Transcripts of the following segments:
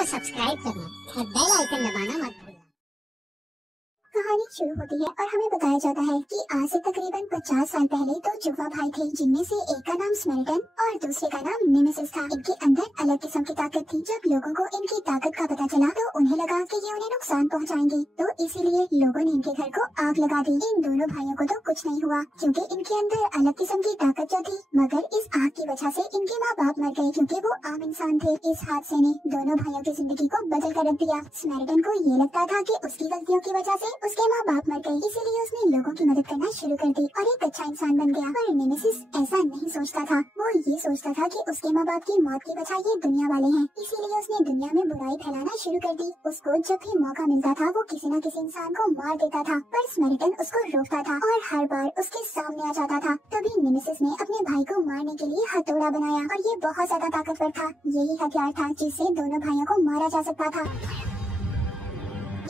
को सब्सक्राइब करना और बेल आइकन दबाना मत भूलना। कहानी शुरू होती है और हमें बताया जाता है कि आज से तकरीबन 50 साल पहले दो जुड़वा भाई थे, जिनमें से एक का नाम स्मेल्टन और दूसरे का नाम नेमेसिस था। इनके अंदर अलग किस्म की ताकत थी। जब लोगों को इनकी ताकत का पता चला तो उन्हें लगा कि ये उन्हें नुकसान पहुंचाएंगे, तो इसीलिए लोगों ने इनके घर को आग लगा दी। इन दोनों भाइयों को तो कुछ नहीं हुआ क्योंकि इनके अंदर अलग किस्म की ताकत जो थी, मगर इस आग की वजह से इनके माँ बाप मर गए क्योंकि वो आम इंसान थे। इस हादसे ने दोनों भाइयों की जिंदगी को बदल कर रख दिया। स्मेल्टन को ये लगता था कि उसकी गलतियों की वजह से उसके माँ बाप मर गए, इसीलिए उसने लोगों की मदद करना शुरू कर दी और एक अच्छा इंसान बन गया। पर नेमेसिस ऐसा नहीं सोचता था। वो ये सोचता था कि उसके माँ बाप की मौत की वजह ये दुनिया वाले हैं, इसीलिए उसने दुनिया में बुराई फैलाना शुरू कर दी। उसको जब भी मौका मिलता था वो किसी न किसी इंसान को मार देता था, पर स्मेल्टन उसको रोकता था और हर बार उसके सामने आ जाता था। तभी नेमेसिस ने अपने भाई को मारने के लिए हथौड़ा बनाया और ये बहुत ज्यादा ताकतवर था। यही हथियार था जिससे दोनों भाइयों को मारा जा सकता था।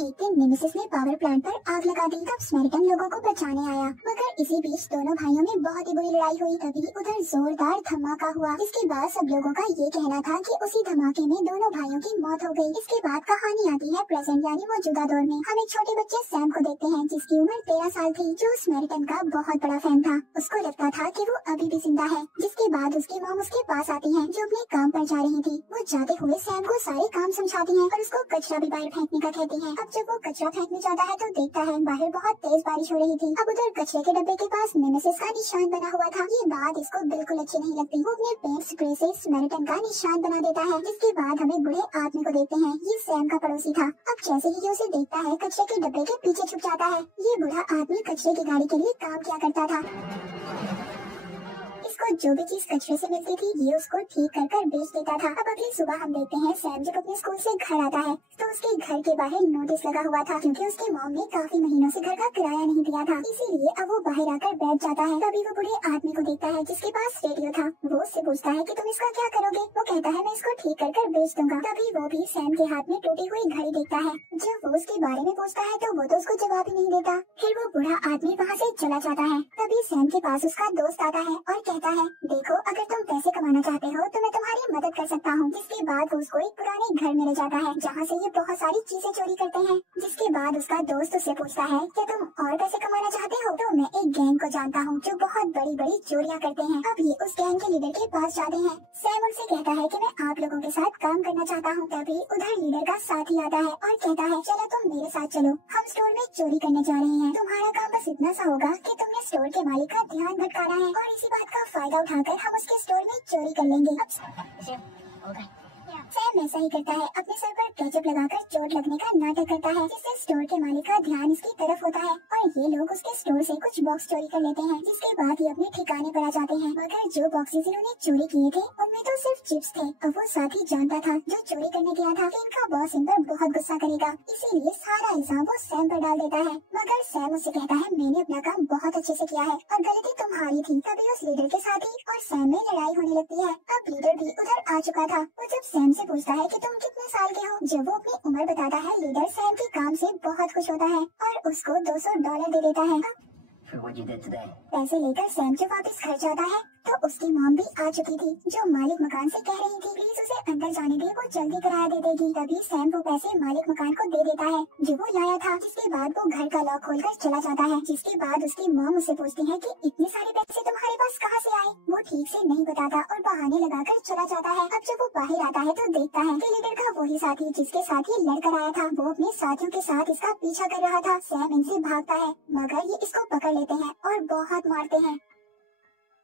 एक दिन नेमेसिस ने पावर प्लांट पर आग लगा दी। तब स्मेल्टन लोगों को बचाने आया, मगर इसी बीच दोनों भाइयों में बहुत ही बुरी लड़ाई हुई। तभी उधर जोरदार धमाका हुआ, जिसके बाद सब लोगों का ये कहना था कि उसी धमाके में दोनों भाइयों की मौत हो गई। इसके बाद कहानी आती है प्रेजेंट यानी मौजूदा दौर में। हम एक छोटे बच्चे सैम को देखते हैं जिसकी उम्र 13 साल थी, जो स्मेल्टन का बहुत बड़ा फैन था। उसको लगता था कि वो अभी भी जिंदा है। जिसके बाद उसकी मॉम उसके पास आती है जो अपने काम पर जा रही थी। वो जाते हुए सैम को सारे काम समझाती है और उसको कचरा भी बाहर फेंकने का कहती है। अब जब वो कचरा फेंकने जाता है तो देखता है बाहर बहुत तेज बारिश हो रही थी। अब उधर कचरे के डब्बे के पास नेमेसिस का निशान बना हुआ था। ये बात इसको बिल्कुल अच्छी नहीं लगती। वो अपने पेंट स्प्रे से स्मेल्टन का निशान बना देता है। जिसके बाद हमें बूढ़े आदमी को देखते हैं। ये सैम का पड़ोसी था। अब जैसे ही ये उसे देखता है कचरे के डब्बे के पीछे छुप जाता है। ये बूढ़ा आदमी कचरे की गाड़ी के लिए काम किया करता था। इसको जो भी चीज कचरे से मिलती थी ये उसको ठीक कर बेच देता था। अब अगली सुबह हम देखते हैं सैम जब अपने स्कूल से घर आता है तो उसके घर के बाहर नोटिस लगा हुआ था क्योंकि उसके मॉम ने काफी महीनों से घर का किराया नहीं दिया था, इसीलिए अब वो बाहर आकर बैठ जाता है। तभी वो बूढ़े आदमी को देखता है जिसके पास रेडियो था। वो उससे पूछता है कि तुम इसका क्या करोगे? वो कहता है मैं इसको ठीक कर बेच दूंगा। तभी वो भी सैम के हाथ में टूटी हुई घड़ी देखता है। जब वो उसके बारे में पूछता है तो वो तो उसको जवाब ही नहीं देता। फिर वो बूढ़ा आदमी वहाँ से चला जाता है। तभी सैम के पास उसका दोस्त आता है और कहता है देखो अगर तुम पैसे कमाना चाहते हो तो मैं तुम्हारी मदद कर सकता हूँ। जिसके बाद वो उसको एक पुराने घर में ले जाता है जहाँ से ये बहुत सारी चीजें चोरी करते हैं। जिसके बाद उसका दोस्त उससे पूछता है क्या तुम और पैसे कमाना चाहते हो? तो मैं एक गैंग को जानता हूँ जो बहुत बड़ी बड़ी चोरियाँ करते हैं। अब ये उस गैंग के लीडर के पास जाते हैं। सैम उनसे कहता है कि मैं आप लोगों के साथ काम करना चाहता हूँ। तभी उधर लीडर का साथी आता है और कहता है चलो तुम मेरे साथ चलो, हम स्टोर में चोरी करने जा रहे हैं। तुम्हारा काम बस इतना सा होगा कि तुमने स्टोर के मालिक का ध्यान भटकाना है और इसी बात का फायदा उठाकर हम उसके स्टोर में चोरी कर लेंगे। सैम ऐसा ही करता है। अपने सर पर केचप लगाकर चोट लगने का नाटक करता है जिससे स्टोर के मालिक का ध्यान इसकी तरफ होता है और ये लोग उसके स्टोर से कुछ बॉक्स चोरी कर लेते हैं। जिसके बाद ये अपने ठिकाने पर आ जाते हैं, मगर जो बॉक्सेस इन्होंने चोरी किए थे उनमें तो सिर्फ चिप्स थे। अब वो साथी जानता था जो चोरी करने गया था कि इनका बॉस इन पर बहुत गुस्सा करेगा, इसीलिए सारा इल्जाम वो सैम पर डाल देता है। मगर सैम उससे कहता है मैंने अपना काम बहुत अच्छे से किया है और गलती तुम्हारी थी। तभी उस लीडर के साथी और सैम में लड़ाई होने लगती है। अब लीडर भी उधर आ चुका था। वो जब सैम से पूछता है कि तुम कितने साल के हो, जब वो अपनी उम्र बताता है लीडर सैम के काम से बहुत खुश होता है और उसको $200 दे देता है। पैसे लेकर सैम जब वापस घर जाता है तो उसकी मॉम भी आ चुकी थी, जो मालिक मकान से कह रही थी प्लीज उसे अंदर जाने दे, वो जल्दी किराया दे देगी। तभी सैम वो पैसे मालिक मकान को दे देता है जो वो लाया था। जिसके बाद वो घर का लॉक खोलकर चला जाता है। जिसके बाद उसकी मॉम उससे पूछती है कि इतने सारे पैसे तुम्हारे पास कहाँ से आए? वो ठीक से नहीं बताता और बहाने लगाकर चला जाता है। अब जब वो बाहर आता है तो देखता है कि लीडर का वही साथी जिसके साथ ये लड़कर आया था, वो अपने साथियों के साथ इसका पीछा कर रहा था। सैम इनसे भागता है मगर ये इसको पकड़ लेते हैं और बहुत मारते हैं।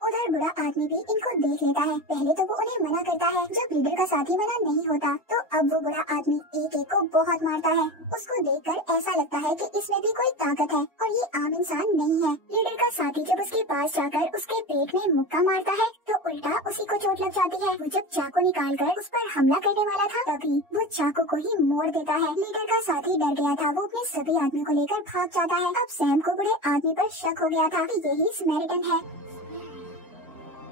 उधर बुरा आदमी भी इनको देख लेता है। पहले तो वो उन्हें मना करता है, जब लीडर का साथी मना नहीं होता तो अब वो बुरा आदमी एक एक को बहुत मारता है। उसको देखकर ऐसा लगता है कि इसमें भी कोई ताकत है और ये आम इंसान नहीं है। लीडर का साथी जब उसके पास जाकर उसके पेट में मुक्का मारता है तो उल्टा उसी को चोट लग जाती है। वो जब चाकू निकाल कर उस पर हमला करने वाला था तभी वो चाकू को ही मोड़ देता है। लीडर का साथी डर गया था, वो अपने सभी आदमियों को लेकर भाग जाता है। अब सैम को बुरे आदमी पर शक हो गया था कि यही स्मेल्टन है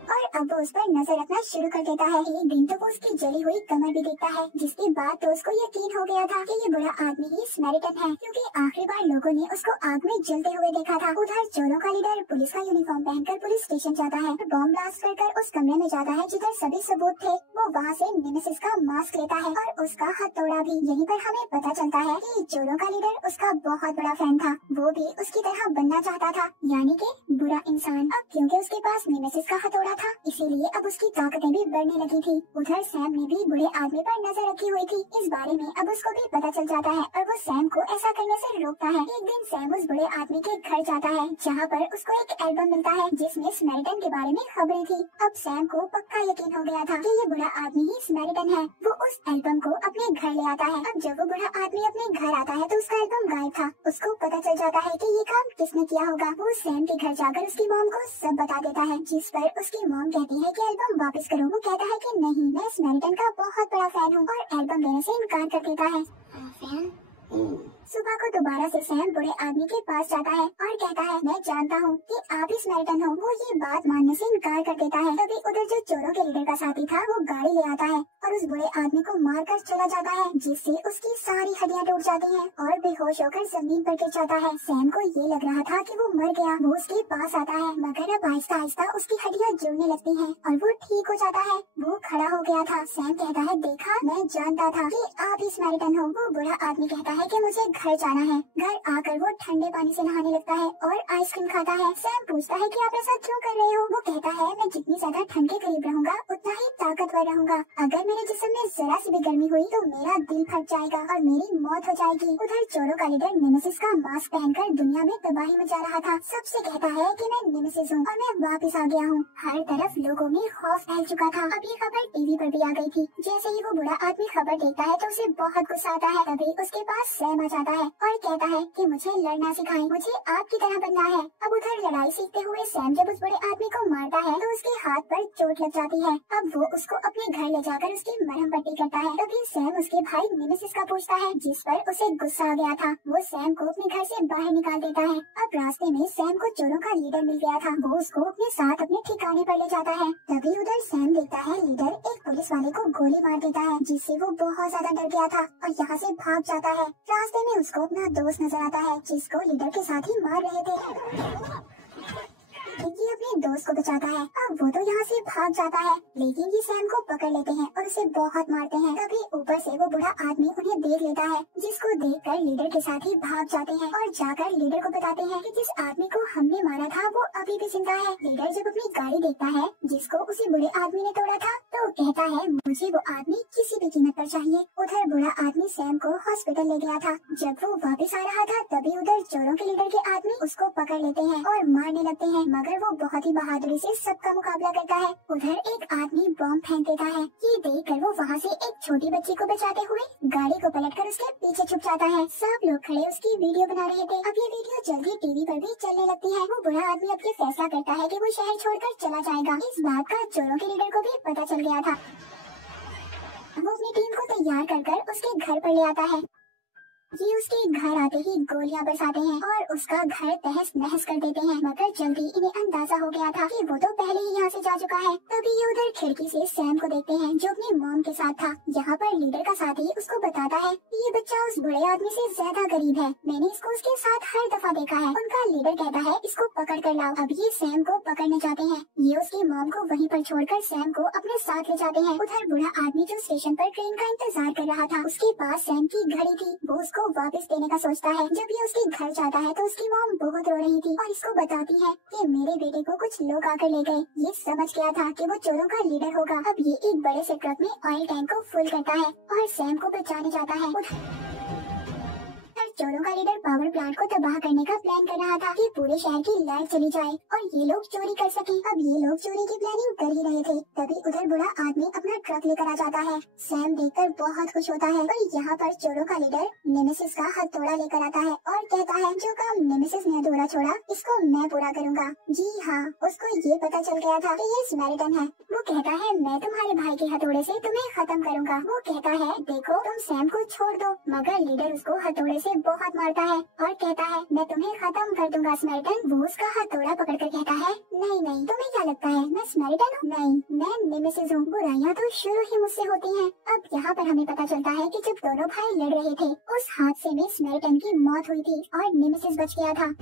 और अब वो उस पर नजर रखना शुरू कर देता है। एक दिन तो वो उसकी जली हुई कमर भी देखता है, जिसके बाद तो उसको यकीन हो गया था कि ये बुरा आदमी ही स्मैरिटन है, क्योंकि आखिरी बार लोगों ने उसको आग में जलते हुए देखा था। उधर चोरों का लीडर पुलिस का यूनिफॉर्म पहनकर पुलिस स्टेशन जाता है, बॉम्ब ब्लास्ट कर उस कमरे में जाता है जिधर सभी सबूत थे। वो वहाँ से नेमेसिस का मास्क लेता है और उसका हथौड़ा भी। यहीं पर हमें पता चलता है कि चोरों का लीडर उसका बहुत बड़ा फैन था। वो भी उसकी तरह बनना चाहता था, यानी कि बुरा इंसान। अब क्योंकि उसके पास नेमेसिस का हथौड़ा था, इसीलिए अब उसकी ताकतें भी बढ़ने लगी थी। उधर सैम ने भी बुरे आदमी पर नजर रखी हुई थी। इस बारे में अब उसको भी पता चल जाता है और वो सैम को ऐसा करने से रोकता है। एक दिन सैम उस बुरे आदमी के घर जाता है, जहाँ पर उसको एक एल्बम मिलता है जिसमें स्मैरिटन के बारे में खबरें थी। अब सैम को पक्का यकीन हो गया था कि ये बुरा आदमी ही स्मैरिटन है। वो उस एल्बम को अपने घर ले आता है। अब जब वो बुरा आदमी अपने घर आता है तो उसका एल्बम गायब था। उसको पता चल जाता है कि ये काम किसने किया होगा। वो सैम के घर जाकर उसकी मॉम को सब बता देता है, जिस पर उसकी मॉम कहती है कि एल्बम वापस करो। वो कहता है कि नहीं, मैं स्मैरिटन का बहुत बड़ा फैन हूँ, और एल्बम देने से इनकार कर देता है। सुबह को दोबारा से सैम बुरे आदमी के पास जाता है और कहता है, मैं जानता हूँ कि आप ही स्मैरिटन हो। वो ये बात मानने से इनकार कर देता है। तभी उधर जो चोरों के लीडर का साथी था वो गाड़ी ले आता है और उस बुरे आदमी को मारकर चला जाता है, जिससे उसकी सारी हड्डियाँ टूट जाती हैं और बेहोश होकर जमीन पर गिर जाता है। सैम को ये लग रहा था कि वो मर गया। वो उसके पास आता है, मगर अब आहिस्ता आहिस्ता उसकी हड्डियाँ जुड़ने लगती हैं और वो ठीक हो जाता है। वो खड़ा हो गया था। सैम कहता है, देखा, मैं जानता था कि आप ही स्मैरिटन हो। वो बुरा आदमी कहता है कि मुझे घर जाना है। घर आकर वो ठंडे पानी से नहाने लगता है और आइसक्रीम खाता है। सैम पूछता है कि आप ऐसा क्यों कर रहे हो। वो कहता है, मैं जितनी ज्यादा ठंड के करीब रहूंगा उतना ही ताकतवर रहूंगा। अगर मेरे जिस्म में जरा सी भी गर्मी हुई तो मेरा दिल फट जाएगा और मेरी मौत हो जाएगी। उधर चोरों का लीडर नेमेसिस का मास्क पहनकर दुनिया में तबाही मचा रहा था। सबसे कहता है कि मैं नेमेसिस हूँ और मैं वापस आ गया हूँ। हर तरफ लोगों में खौफ फैल चुका था। अब ये खबर टीवी पर भी आ गई थी। जैसे ही वो बुरा आदमी खबर देखता है तो उसे बहुत गुस्सा आता है। तभी उसके पास सैम आ जाता है और कहता है कि मुझे लड़ना सिखाएं, मुझे आपकी तरह बनना है। अब उधर लड़ाई सीखते हुए सैम जब उस बड़े आदमी को मारता है तो उसके हाथ पर चोट लग जाती है। अब वो उसको अपने घर ले जाकर उसकी मरहम पट्टी करता है। तभी सैम उसके भाई नेमेसिस का पूछता है, जिस पर उसे गुस्सा आ गया था। वो सैम को अपने घर से बाहर निकाल देता है। अब रास्ते में सैम को चोरों का लीडर मिल गया था। वो उसको अपने साथ अपने ठिकाने पर ले जाता है। तभी उधर सैम देखता है लीडर एक पुलिस वाले को गोली मार देता है, जिससे वो बहुत ज्यादा डर गया था और यहाँ से भाग जाता है। रास्ते में उसको अपना दोस्त नजर आता है, जिसको लीडर के साथ ही मार रहे थे। ये अपने दोस्त को बचाता है। अब वो तो यहाँ से भाग जाता है, लेकिन ये सैम को पकड़ लेते हैं और उसे बहुत मारते हैं। तभी ऊपर से वो बुरा आदमी उन्हें देख लेता है, जिसको देखकर लीडर के साथ ही भाग जाते हैं और जाकर लीडर को बताते हैं कि जिस आदमी को हमने मारा था वो अभी भी जिंदा है। लीडर जब अपनी गाड़ी देखता है जिसको उसी बुरे आदमी ने तोड़ा था तो कहता है, मुझे वो आदमी किसी भी कीमत पर चाहिए। उधर बुरा आदमी सैम को हॉस्पिटल ले गया था। जब वो वापस आ रहा था तभी उधर चोरों के लीडर के आदमी उसको पकड़ लेते हैं और मारने लगते हैं, मगर वो बहुत ही बहादुरी से सबका मुकाबला करता है। उधर एक आदमी बॉम्ब फेंक देता है। ये देखकर वो वहाँ से एक छोटी बच्ची को बचाते हुए गाड़ी को पलटकर उसके पीछे छुप जाता है। सब लोग खड़े उसकी वीडियो बना रहे थे। अब ये वीडियो जल्दी टीवी पर भी चलने लगती है। वो बुरा आदमी अब ये फैसला करता है कि वो शहर छोड़कर चला जाएगा। इस बात का चोरों के लीडर को भी पता चल गया था। वो अपनी टीम को तैयार कर उसके घर पर ले आता है। ये उसके घर आते ही गोलियां बरसाते हैं और उसका घर तहस नहस कर देते हैं, मगर जल्दी इन्हें अंदाजा हो गया था कि वो तो पहले ही यहाँ से जा चुका है। तभी ये उधर खिड़की से सैम को देखते हैं जो अपनी मॉम के साथ था। यहाँ पर लीडर का साथी उसको बताता है ये बच्चा उस बड़े आदमी से ज्यादा गरीब है, मैंने इसको उसके साथ हर दफा देखा है। उनका लीडर कहता है इसको पकड़ कर लाओ। अब ये सैम को पकड़ने जाते हैं। ये उसकी मॉम को वहीं पर छोड़कर सैम को अपने साथ ले जाते हैं। उधर बुरा आदमी जो स्टेशन पर ट्रेन का इंतजार कर रहा था, उसके पास सैम की घड़ी थी। वो उसको वापस देने का सोचता है। जब ये उसके घर जाता है तो उसकी मॉम बहुत रो रही थी और इसको बताती है कि मेरे बेटे को कुछ लोग आकर ले गए। ये समझ गया था कि वो चोरों का लीडर होगा। अब ये एक बड़े से ट्रक में ऑयल टैंक को फुल करता है और सैम को बचाने जाता है। चोरों का लीडर पावर प्लांट को तबाह करने का प्लान कर रहा था कि पूरे शहर की लाइट चली जाए और ये लोग चोरी कर सकें। अब ये लोग चोरी की प्लानिंग कर ही रहे थे। तभी उधर बुरा आदमी अपना ट्रक लेकर आ जाता है। सैम देखकर बहुत खुश होता है और यहाँ पर चोरों का लीडर नेमेसिस का हथौड़ा लेकर आता है और कहता है जो काम नेमेसिस ने अधूरा छोड़ा इसको मैं पूरा करूँगा। जी हाँ, उसको ये पता चल गया था कि ये स्मैरिटन है। वो कहता है मैं तुम्हारे भाई के हथौड़े से तुम्हें खत्म करूँगा। वो कहता है देखो तुम सैम को छोड़ दो, मगर लीडर उसको हथौड़े से बहुत मारता है और कहता है मैं तुम्हें खत्म कर दूंगा स्मेरिटन। वो उसका हथौड़ा पकड़कर कहता है नहीं नहीं, तुम्हें क्या लगता है मैं स्मेरिटन हूँ? नहीं, मैं नेमेसिस हूँ। बुराइयाँ तो शुरू ही मुझसे होती हैं। अब यहाँ पर हमें पता चलता है कि जब दोनों भाई लड़ रहे थे उस हादसे में स्मेरिटन की मौत हुई थी और नेमेसिस बच गया था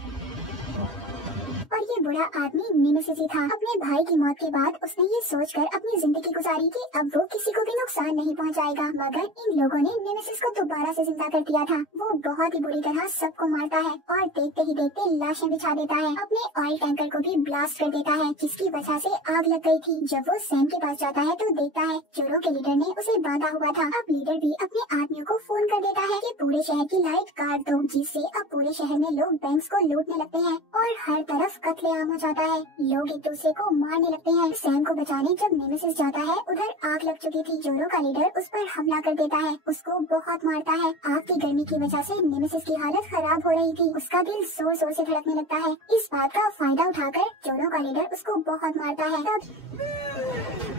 और ये बुरा आदमी नेमेसिस ही था। अपने भाई की मौत के बाद उसने ये सोचकर अपनी जिंदगी गुजारी कि अब वो किसी को भी नुकसान नहीं पहुंचाएगा, मगर इन लोगों ने नेमेसिस को दोबारा से जिंदा कर दिया था। वो बहुत ही बुरी तरह सबको मारता है और देखते ही देखते लाशें बिछा देता है। अपने ऑयल टैंकर को भी ब्लास्ट कर देता है जिसकी वजह से आग लग गई थी। जब वो सैम के पास जाता है तो देखता है चोरों के लीडर ने उसे बांधा हुआ था। अब लीडर भी अपने आदमियों को फोन कर देता है कि पूरे शहर की लाइट काट दो, जिससे अब पूरे शहर में लोग बैंक्स को लूटने लगते हैं और हर तरफ कत्लेआम हो जाता है। लोग एक दूसरे को मारने लगते हैं। सैम को बचाने जब नेमेसिस जाता है उधर आग लग चुकी थी। चोरों का लीडर उस पर हमला कर देता है, उसको बहुत मारता है। आग की गर्मी की वजह से नेमेसिस की हालत खराब हो रही थी। उसका दिल जोर जोर से धड़कने लगता है। इस बात का फायदा उठाकर चोरों का लीडर उसको बहुत मारता है। तब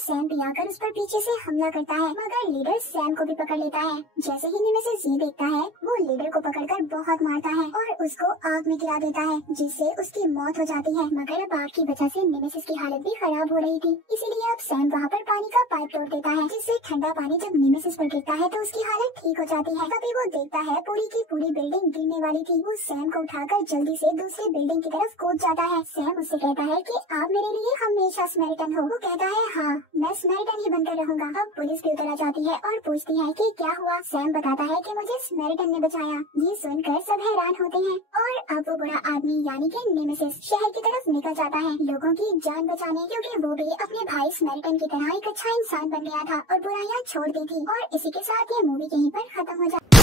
सैम भी आकर उस पर पीछे से हमला करता है, मगर लीडर सैम को भी पकड़ लेता है। जैसे ही नेमेसिस ये देखता है वो लीडर को पकड़कर बहुत मारता है और उसको आग में गिरा देता है, जिससे उसकी मौत हो जाती है। मगर अब आग की वजह से नेमेसिस की हालत भी खराब हो रही थी, इसीलिए अब सैम वहाँ पर पानी का पाइप तोड़ देता है, जिससे ठंडा पानी जब नेमेसिस पर गिरता है तो उसकी हालत ठीक हो जाती है। तभी वो देखता है पूरी की पूरी बिल्डिंग गिरने वाली थी। वो सैम को उठाकर जल्दी से दूसरी बिल्डिंग की तरफ कूद जाता है। सैम उससे कहता है कि आप मेरे लिए हमेशा स्मेरिटन हो। वो कहता है हाँ, मैं स्मेरिटन ही बनकर रहूंगा। अब पुलिस भी उतर आ जाती है और पूछती है कि क्या हुआ। सैम बताता है कि मुझे स्मेरिटन ने बचाया। ये सुनकर सब हैरान होते हैं और अब वो बुरा आदमी यानी कि नेमेसिस शहर की तरफ निकल जाता है लोगों की जान बचाने, क्योंकि वो भी अपने भाई स्मेरिटन की तरह एक अच्छा इंसान बन गया था और बुराइयां छोड़ दी थी। और इसी के साथ ये मूवी यहीं पर खत्म हो जाती है।